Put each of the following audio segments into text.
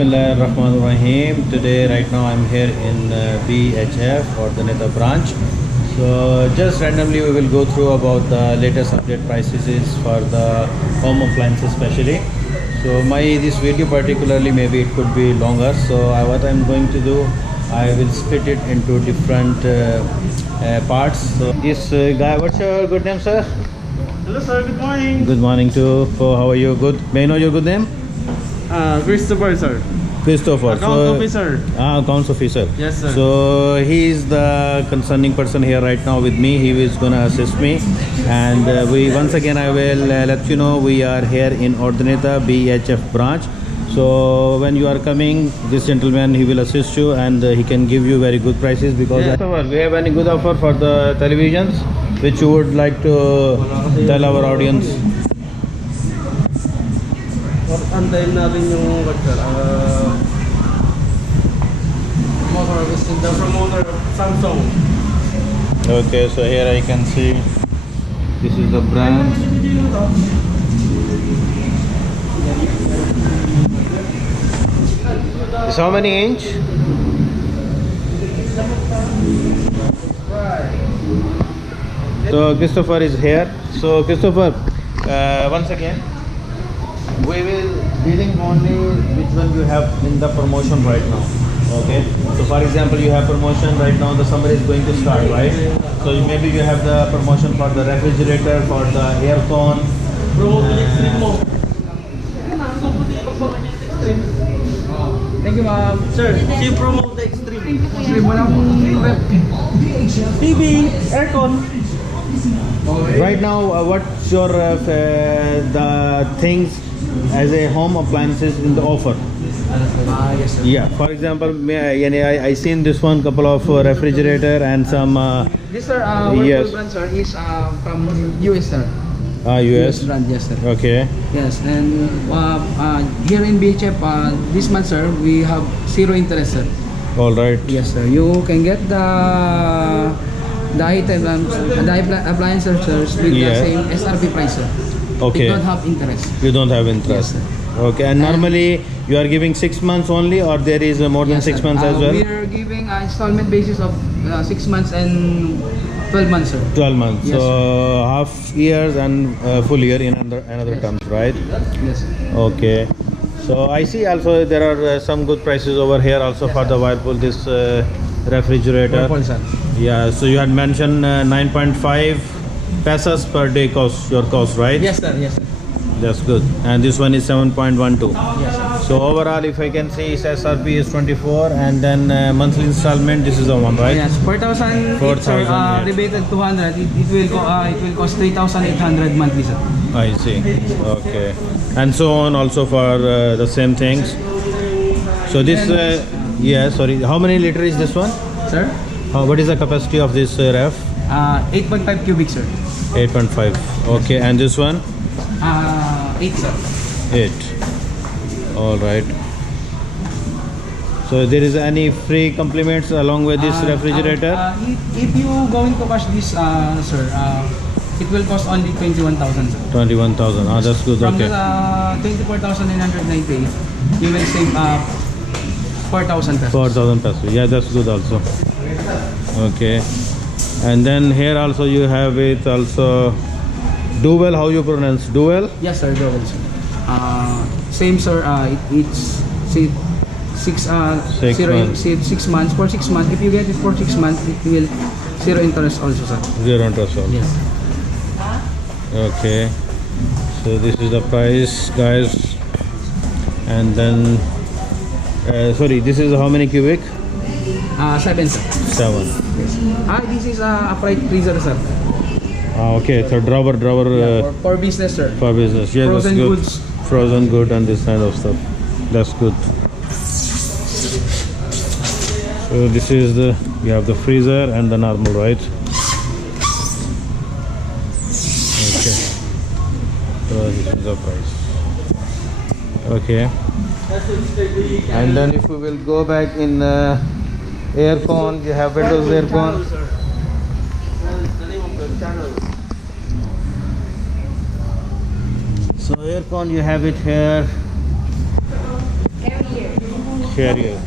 Bismillahirrahmanirrahim. Today, right now, I'm here in BHF or the Neta branch. So, just randomly, we will go through about the latest update prices for the home appliances, especially. So, this video particularly maybe it could be longer. So, what I'm going to do, I will split it into different parts. So, this guy, what's your good name, sir? Hello sir, good morning. Good morning too. How are you? Good. May I know your good name? Christopher sir. Christopher. Account officer. Accounts officer. Yes sir. So he is the concerning person here right now with me. He is gonna assist me, and we once again I will let you know we are here in Ordinata BHF branch. So when you are coming, this gentleman he will assist you and he can give you very good prices because we have any good offer for the televisions which you would like to tell our audience. Antayin natin yung motor, the promoter of Samsung. Okay, so here I can see this is the brand. This how many inch? So Christopher is here. So Christopher, once again, we will dealing only which one you have in the promotion right now. Okay. So for example, you have promotion right now. The summer is going to start, right? So maybe you have the promotion for the refrigerator, for the air con. Thank you ma'am. Sir, she promote the extreme. TV, aircon. Right now, what's your the things as a home appliances in the offer? Yes sir. Yeah. For example, I seen this one couple of refrigerator and some This sir, yes. brand sir is from US sir. US. brand, yes sir. Okay. Yes, and here in BHF, this month sir, we have zero interest sir. All right. Yes sir, you can get the appliances sir, with the same SRP price sir. Okay. You don't have interest. You don't have interest. Yes, sir. Okay. And normally you are giving 6 months only, or there is more than Yes, 6 sir. months as well? We are giving an installment basis of 6 months and 12 months sir. 12 months. Yes, So half years and full year in another terms, right? Yes sir. Okay. So I see also there are some good prices over here also for the Whirlpool, this refrigerator. Sir. Yeah, so you had mentioned 9.5 pesos per day cost, your cost, right? Yes sir, yes sir. That's good. And this one is 7.12. Yes sir. So overall, if I can see, SRP is 24, and then monthly installment, this is the one, right? Yes, 4,000 4,000, yes. rebated 200, it will cost 3,800 monthly sir. I see. Okay. And so on also for the same things. So this, yeah, sorry. How many liter is this one? Sir? What is the capacity of this ref? 8.5 cubic sir. 8.5. Okay. And this one? 8 sir. 8. All right. So there is any free compliments along with this refrigerator? If you going to wash this sir, it will cost only 21,000 sir. 21,000. Ah, that's good. From Okay. the 24,998, you will save 4,000 pesos. 4,000 pesos. Yeah, that's good also. Okay. And then here also you have it also. Dual, how you pronounce? Dual? Yes sir, double sir. Same sir, it's 6 months. For 6 months, if you get it for 6 months, it will zero interest also sir. Zero interest also. Yes. Okay. So this is the price, guys. And then, sorry, this is how many cubic? 7 sir. 7. Yes. This is a upright freezer sir. Okay, so drawer For business sir. for business. Yeah, Frozen that's good. goods. Frozen good and this kind of stuff. That's good. So this is the, you have the freezer and the normal, right? Okay. So this is the price. Okay. And then if we will go back in aircon, you have Windows aircon. So aircon, you have it here. Carrier.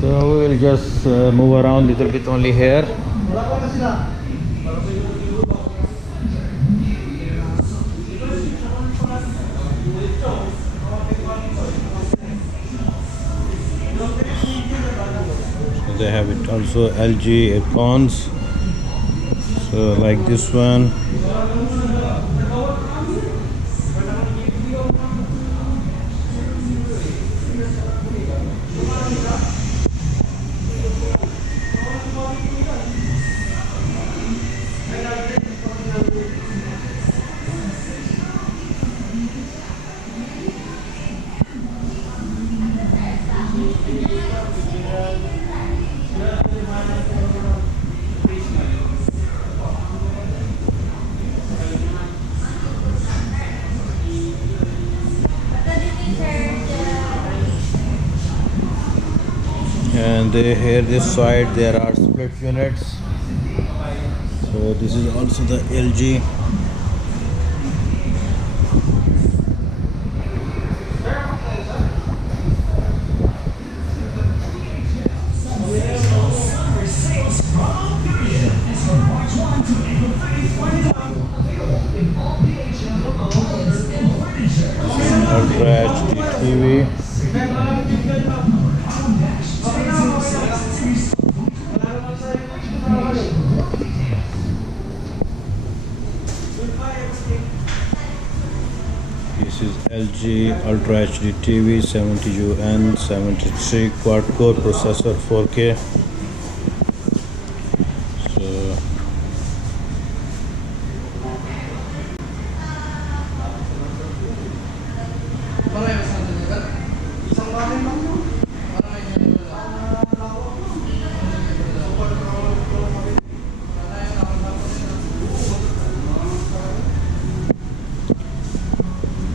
So we will just move around little bit only here. So they have it also LG aircons. So like this one. And here this side there are split units. So this is also the LG. Ultra HD TV. This is LG Ultra HD TV 70UN 73 quad core processor 4K. So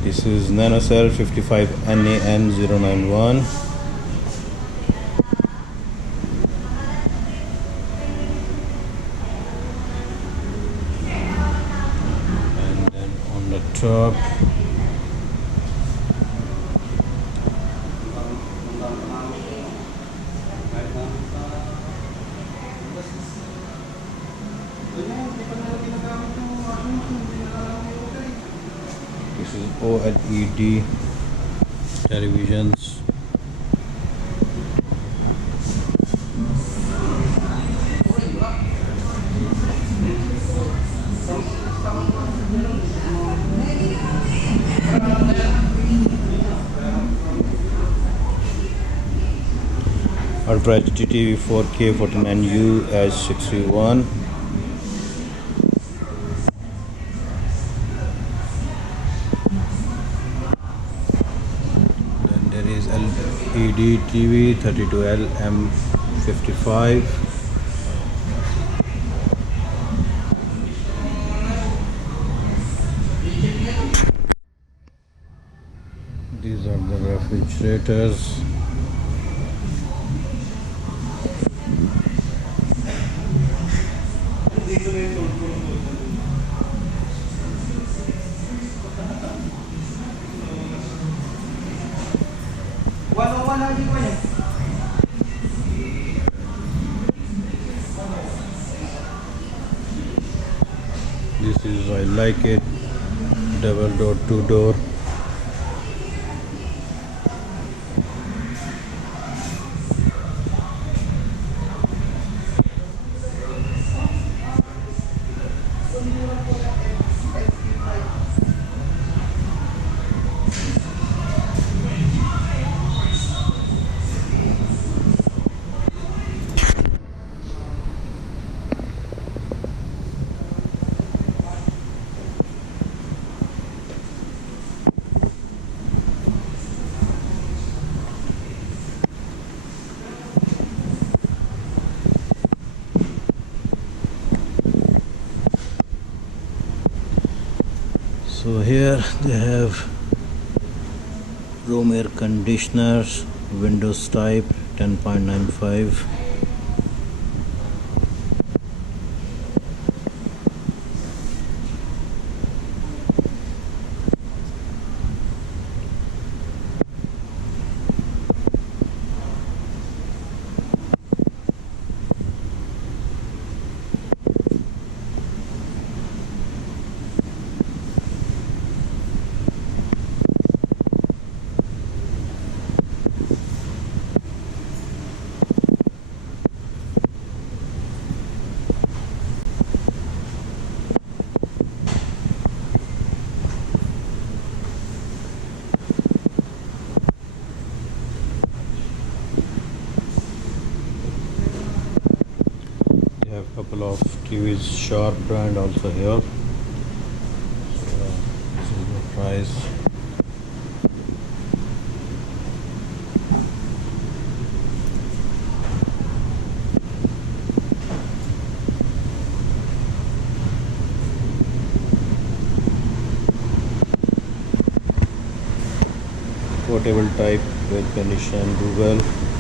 this is NanoCell 55NAN091. And then on the top this is OLED televisions. Ultra HD TV 4K 49U H631. Then there is LED TV 32L M55. These are the refrigerators. This is I like it, double door, two door. So here they have room air conditioners, Windows type 10.95. We have a couple of TVs, Sharp brand also here. So this is the price. Portable type with condition Google.